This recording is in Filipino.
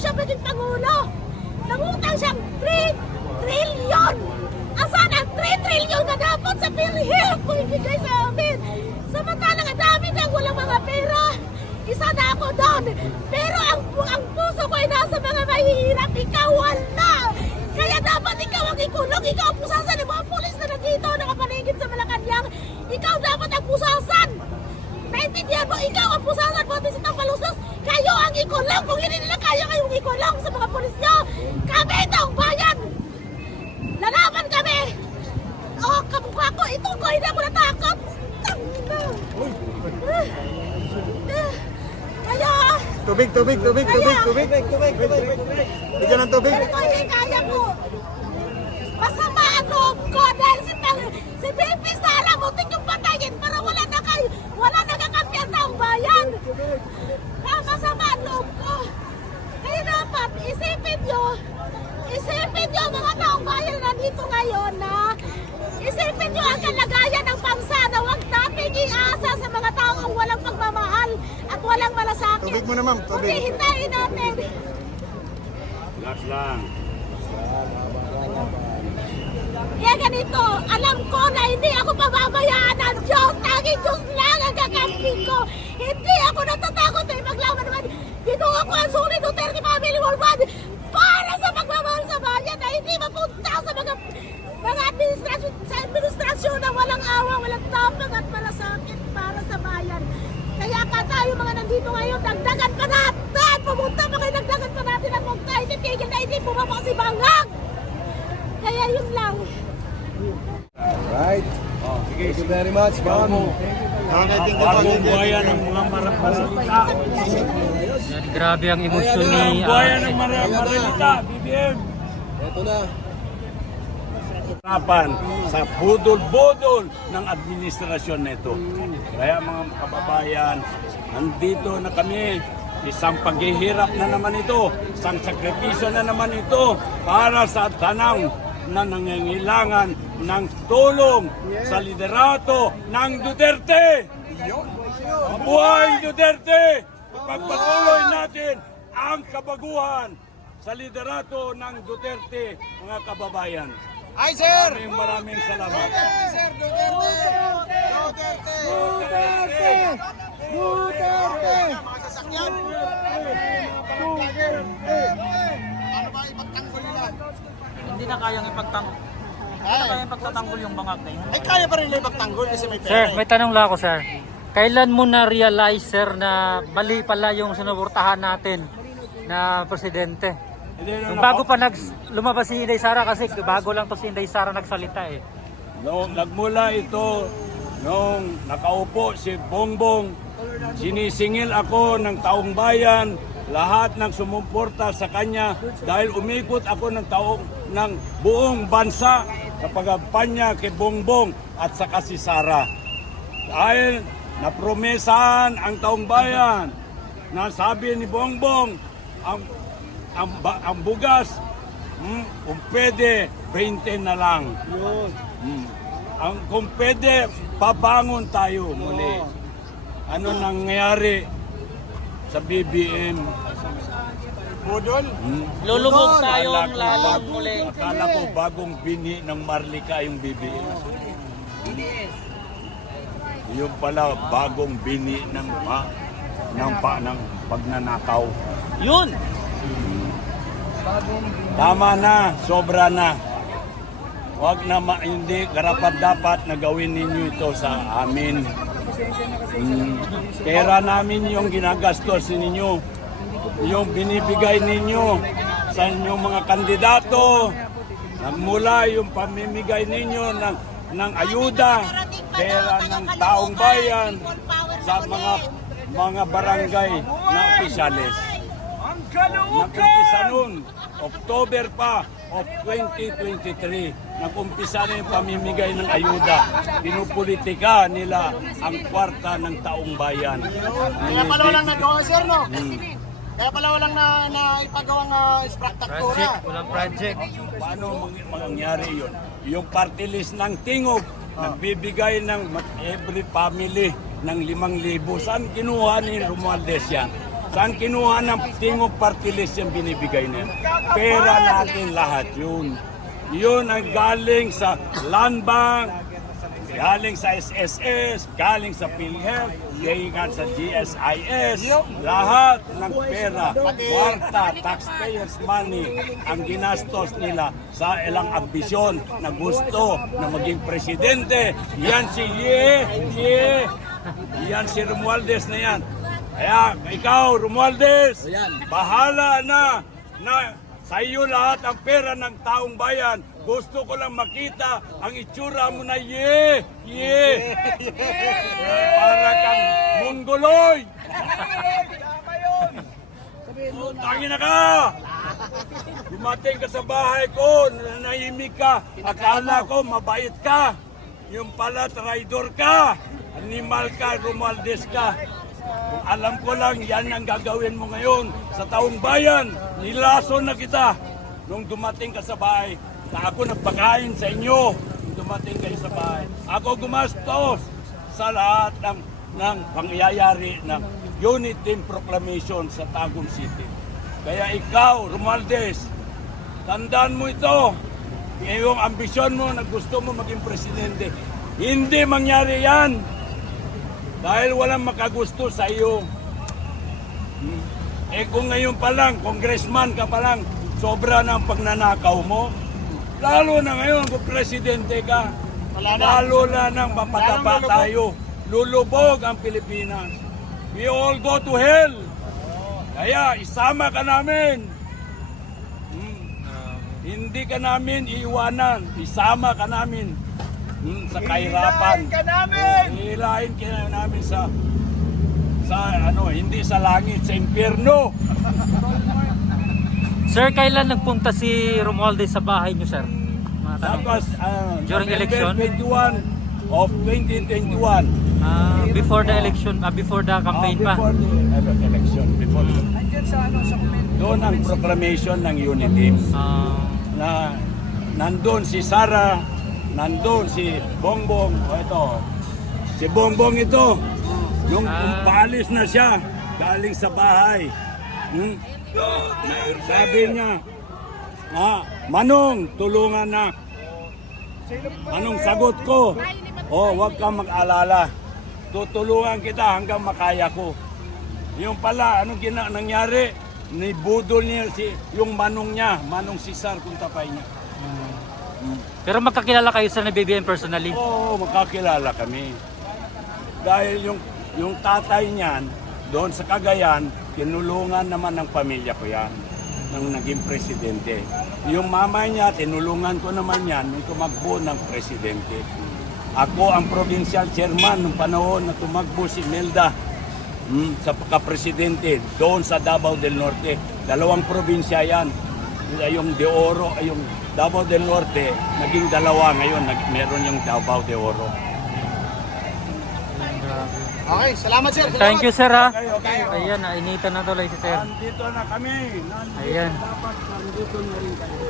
siya maging Pangulo. Nangutang siyang 3 trillion. Asan ang 3 trillion na dapat sa PhilHealth kung ibigay sa amin? Samantalang ang dami nang walang mga pera. Isa na ako doon. Pero ang puso ko ay nasa mga mahihirap. Ikaw wala. Kaya dapat ikaw ang ikulong. Ikaw ang pusasan ng mga pulis na nandito nakapanigid sa Malacanang. Ikaw dapat ang pusasan. Naintindihan mo, ikaw ang pusasan mo sa Tampalusos. Kayo ang ikulong. Kung hindi nila kaya kayong ikulong sa mga pulis nyo. Kami itong bayan. Lalaban kami. Oh, kamukha ko. Ito ko, hindi ako natakot. Kaya... Tubig. Bigyan ng tubig. Ito hindi kaya ko. Masama ang loob ko dahil si Bibi Sara muntik yung patayin para wala na kakampi ang taong bayan. Masama ang loob ko. Kaya dapat isipin nyo mga taong bayan na nandito ngayon na isipin nyo ang kalagayan ng bansa na huwag nating iasa sa mga taong walang pagmamahal at walang malasakit. Tubig mo na, ma'am. Tubig. Okay, hintayin natin. Relax lang. Kaya ganito, alam ko na hindi ako pababayaan ng Diyos. Tanging Diyos lang ang kakampi ko. Hindi ako natatakot na maglaban naman. Binuha ko ang Suri Duterte Family Worldwide para sa pagmamahal sa bayan na hindi mapunta sa mga administrasyon na walang awa, walang tapang at malasakit para sa bayan. Kaya ka tayo mga nandito ngayon, dagdagan pa natin! Pumunta pa kayo, dagdagan pa natin ang mong tayo. Tigil na hindi bumaba si Bangag! Kaya yun lang. Right. Thank you very much, ma'am. Bagong buhayan ng mga maralita. Grabe ang emosyon ni Bagong buhayan ng maralita, BBM. Ito na. Usapan sa budol-budol ng administrasyon nito. Kaya mga kababayan, nandito na kami. Isang paghihirap na naman ito, isang sakripisyo na naman ito para sa tanang na nangangailangan ng tulong sa liderato ng Duterte. Mabuhay Duterte! Ipagpatuloy natin ang kabaguhan sa liderato ng Duterte, mga kababayan. Ay, sir! Maraming salamat. Sir Duterte! Duterte! Duterte! Mga sasakyan! Ano ba ipagtanggol nila? Hindi na kayang ipagtanggol. Hindi na kayang ipagtatanggol yung bangag na yun. Ay, kaya pa rin nila ipagtanggol kasi may pera. Sir, may tanong lang ako, sir. Kailan mo na-realize, sir, na mali pala yung sinuportahan natin na presidente? Nung bago pa lumabas si Inday Sara, kasi bago lang to si Inday Sara nagsalita eh. Nagmula ito nung nakaupo si Bongbong, sinisingil ako ng taong bayan, lahat ng sumuporta sa kanya dahil umikot ako ng buong bansa sa pagkampanya kay Bongbong at saka si Sara. Dahil napromesahan ang taong bayan na sabi ni Bongbong, ang bugas, kung pwede, 20 na lang. Kung pwede, pabangon tayo muli. Ano nangyayari sa BBM? Budol? Lulubog tayong lalab muli. Akala ko bagong bini ng Marlica yung BBM. Yung pala bagong bini ng pagnanakaw. Yun! Tama na, sobra na. Huwag na hindi karapat-dapat na gawin ninyo ito sa amin. Pera namin yung ginagastos ninyo. Yung binibigay ninyo sa inyong mga kandidato. Nagmula yung pamimigay ninyo ng ayuda, pera ng taong bayan sa mga barangay na opisyalis. Nag-umpisa noon, October pa of 2023, nag-umpisa na yung pamimigay ng ayuda. Pinupolitika nila ang kwarta ng taong bayan. Kaya pala walang nagawa, sir, no? Kaya pala walang naipagawang struktura. Walang project. Paano mangyari yun? Yung party list ng Tingog, nagbibigay ng every family ng 5,000. Saan kinuha ni Romualdez yan? Saan kinuha ng tingog party list yung binibigay niya? Pera natin lahat yun. Yun ang galing sa Land Bank, galing sa SSS, galing sa PhilHealth, galing sa GSIS, lahat ng pera, kwarta, taxpayers money, ang ginastos nila sa ilang ambisyon na gusto na maging presidente. Yan si yan si Romualdez na yan. Kaya ikaw, Romualdez, bahala na sa iyo lahat ang pera ng taong bayan. Gusto ko lang makita ang itsura mo na para kang mongoloy. Tangin na ka! Dumating ka sa bahay ko, nanahimik ka, akala ko mabait ka. Yung pala, traidor ka, animal ka, Romualdez ka. Kung alam ko lang, yan ang gagawin mo ngayon sa taong bayan. Nilason na kita nung dumating ka sa bahay. Na ako nagpakain sa inyo nung dumating kayo sa bahay. Ako gumastos sa lahat ng pangyayari ng Unity Team Proclamation sa Tagum City. Kaya ikaw, Romualdez, tandaan mo ito. Yung ambisyon mo na gusto mo maging presidente, hindi mangyari yan. Dahil walang makagusto sa iyo. Kung ngayon pa lang, congressman ka pa lang, sobra na ang pagnanakaw mo. Lalo na ngayon kung presidente ka, lalo na nang mapadapa tayo. Lulubog ang Pilipinas. We all go to hell. Kaya isama ka namin. Hindi ka namin iiwanan. Isama ka namin. Sa kahirapan. Hihilahin ka namin sa hindi sa langit, sa impyerno. Sir, kailan nagpunta si Romualdez sa bahay niyo, sir? Mga tanong. Tapos, During election? 21 of 2021. Before the election, before the campaign pa. Before the election. Doon ang proclamation ng Unity. Na nandun si Sara, nandun si Bongbong. Ito, si Bongbong ito. Nung paalis na siya, galing sa bahay. Sabi niya, Manong, tulungan na. Anong sagot ko? Huwag kang mag-alala. Tutulungan kita hanggang makaya ko. Yung pala, anong nangyari? Nibudol niya yung manong niya, Manong Cesar kung tapay niya. Pero magkakilala kayo sa BBM personally? Oo, magkakilala kami. Dahil yung tatay niyan, doon sa Cagayan, tinulungan naman ng pamilya ko yan, nang naging presidente. Yung mama niya, tinulungan ko naman yan nung tumakbo ng presidente. Ako ang provincial chairman nung panahon na tumakbo si Melda sa pagka-presidente doon sa Davao del Norte. 2 probinsya yan. Yung De Oro, yung Davao del Norte, naging 2 ngayon. Meron yung Davao de Oro. Okay, salamat sir. Thank you, sir, ha? Okay. Ayan, nainitan na tuloy si sir. Nandito na kami. Ayan. Dapat nandito na rin kayo.